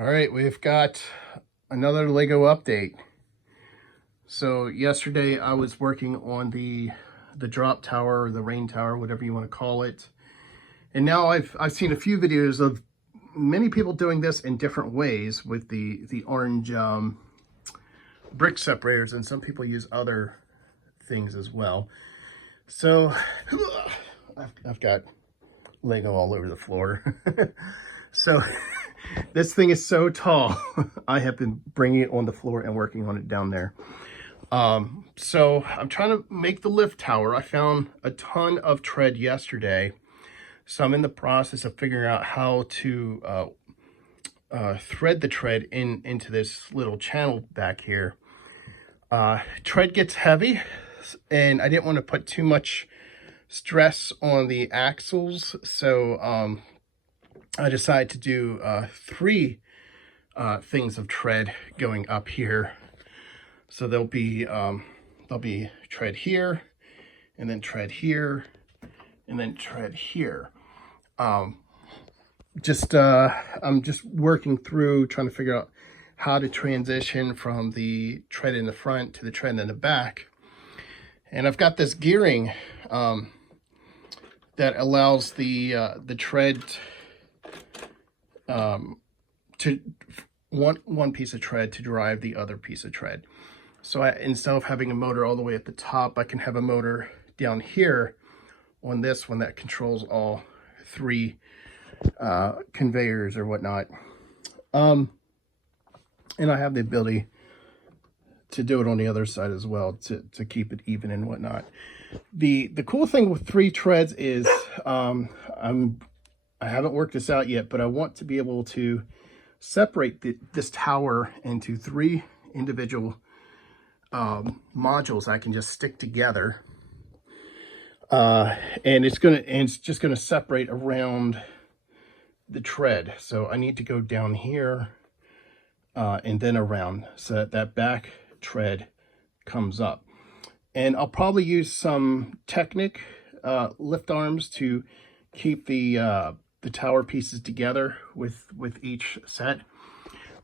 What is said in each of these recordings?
All right, we've got another Lego update. So yesterday I was working on the drop tower or the rain tower, whatever you want to call it. And now I've seen a few videos of many people doing this in different ways with the orange brick separators, and some people use other things as well. So I've got Lego all over the floor. So this thing is so tall. I have been bringing it on the floor and working on it down there. So I'm trying to make the lift tower. I found a ton of tread yesterday, so I'm in the process of figuring out how to thread the tread into this little channel back here. Tread gets heavy, and I didn't want to put too much stress on the axles, so I decided to do 3 things of tread going up here. So there'll be tread here, and then tread here, and then tread here. I'm just working through trying to figure out how to transition from the tread in the front to the tread in the back. And I've got this gearing that allows the tread to one piece of tread to drive the other piece of tread. So instead of having a motor all the way at the top, I can have a motor down here on this one that controls all 3 conveyors or whatnot. And I have the ability to do it on the other side as well to keep it even and whatnot. The cool thing with 3 treads is I haven't worked this out yet, but I want to be able to separate this tower into 3 individual modules I can just stick together, and it's just gonna separate around the tread. So I need to go down here and then around so that back tread comes up. And I'll probably use some Technic lift arms to keep the tower pieces together with each set.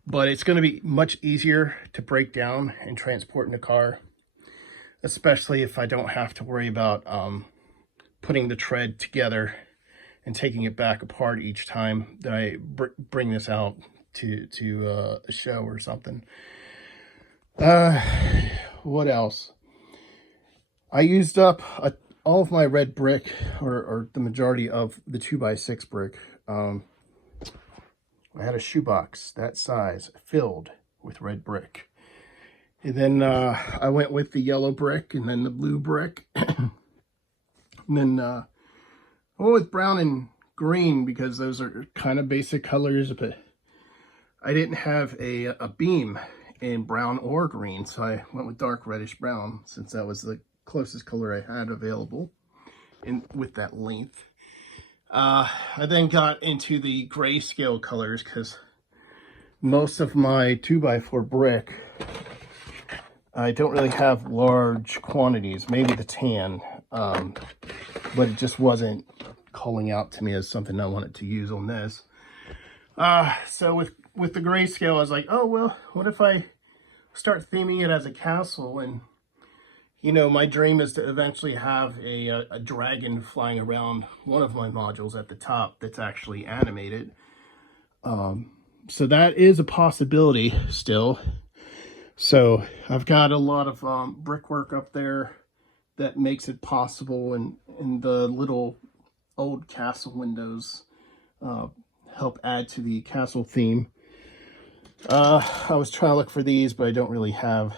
But it's going to be much easier to break down and transport in the car, especially if I don't have to worry about putting the tread together and taking it back apart each time that I bring this out to a show or something. What else? I used up all of my red brick, or the majority of the 2x6 brick. I had a shoebox that size filled with red brick. And then I went with the yellow brick and then the blue brick. And then I went with brown and green because those are kind of basic colors, but I didn't have a beam in brown or green, so I went with dark reddish brown since that was the closest color I had available with that length. I then got into the grayscale colors because most of my 2x4 brick, I don't really have large quantities, maybe the tan, but it just wasn't calling out to me as something I wanted to use on this. So with the grayscale, I was like, oh, well, what if I start theming it as a castle? And you know, my dream is to eventually have a dragon flying around one of my modules at the top that's actually animated. So that is a possibility still. So I've got a lot of brickwork up there that makes it possible, and the little old castle windows help add to the castle theme. I was trying to look for these, but I don't really have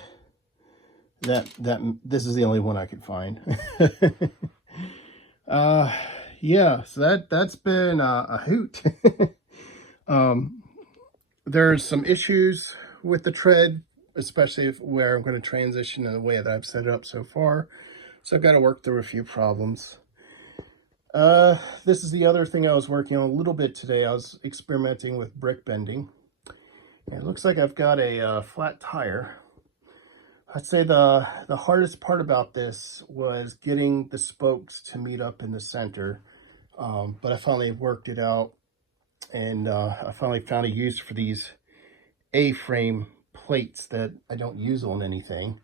this is the only one I could find. Yeah, so that's been a hoot. There's some issues with the tread, especially where I'm going to transition in the way that I've set it up so far. So I've got to work through a few problems. This is the other thing I was working on a little bit today. I was experimenting with brick bending. It looks like I've got a flat tire. I'd say the hardest part about this was getting the spokes to meet up in the center, but I finally worked it out, and I finally found a use for these A-frame plates that I don't use on anything.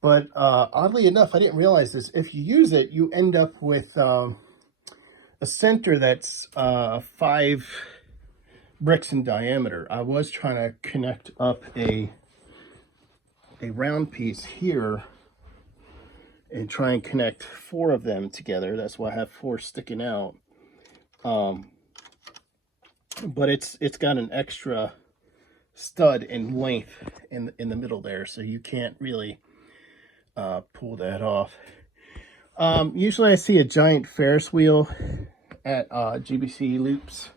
But oddly enough, I didn't realize this. If you use it, you end up with a center that's 5 bricks in diameter. I was trying to connect up a round piece here and try and connect 4 of them together. That's why I have 4 sticking out. But it's got an extra stud in length in the middle there, so you can't really pull that off. Usually I see a giant Ferris wheel at GBC loops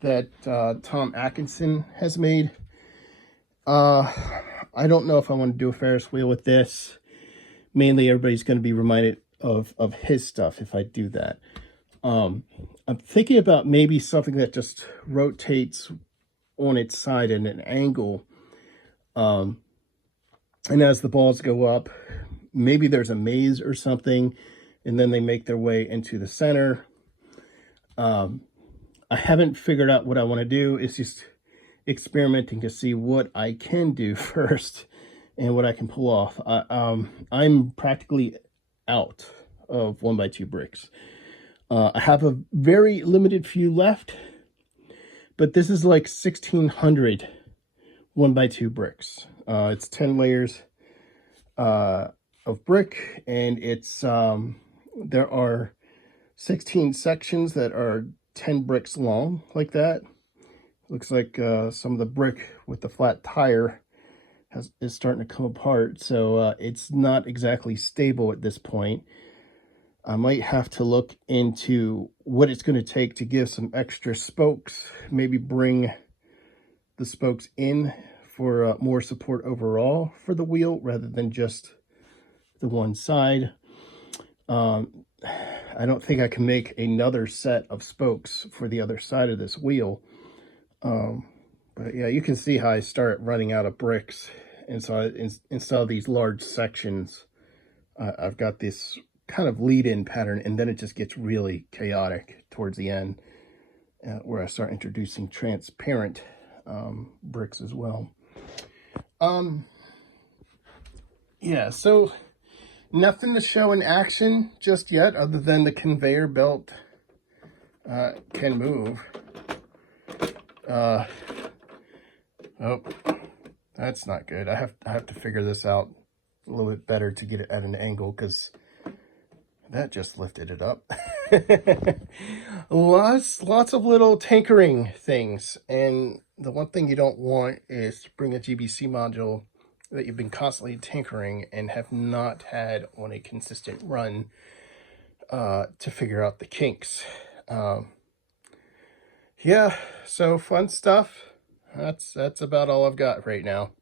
that Tom Atkinson has made. I don't know if I want to do a Ferris wheel with this. Mainly everybody's going to be reminded of his stuff if I do that. I'm thinking about maybe something that just rotates on its side at an angle. And as the balls go up, maybe there's a maze or something, and then they make their way into the center. I haven't figured out what I want to do. It's just experimenting to see what I can do first and what I can pull off. I'm practically out of 1x2 bricks. I have a very limited few left, but this is like 1,600 1x2 bricks. It's 10 layers of brick, and it's there are 16 sections that are 10 bricks long, like that. Looks like some of the brick with the flat tire is starting to come apart, so it's not exactly stable at this point. I might have to look into what it's going to take to give some extra spokes, maybe bring the spokes in for more support overall for the wheel rather than just the one side. I don't think I can make another set of spokes for the other side of this wheel. But yeah, you can see how I start running out of bricks. And so instead of these large sections, I've got this kind of lead-in pattern, and then it just gets really chaotic towards the end, where I start introducing transparent bricks as well. Yeah, so nothing to show in action just yet, other than the conveyor belt can move. Oh, that's not good. I have to figure this out a little bit better to get it at an angle, because that just lifted it up. Lots of little tinkering things, and the one thing you don't want is to bring a GBC module that you've been constantly tinkering and have not had on a consistent run to figure out the kinks. Yeah, so fun stuff. That's about all I've got right now.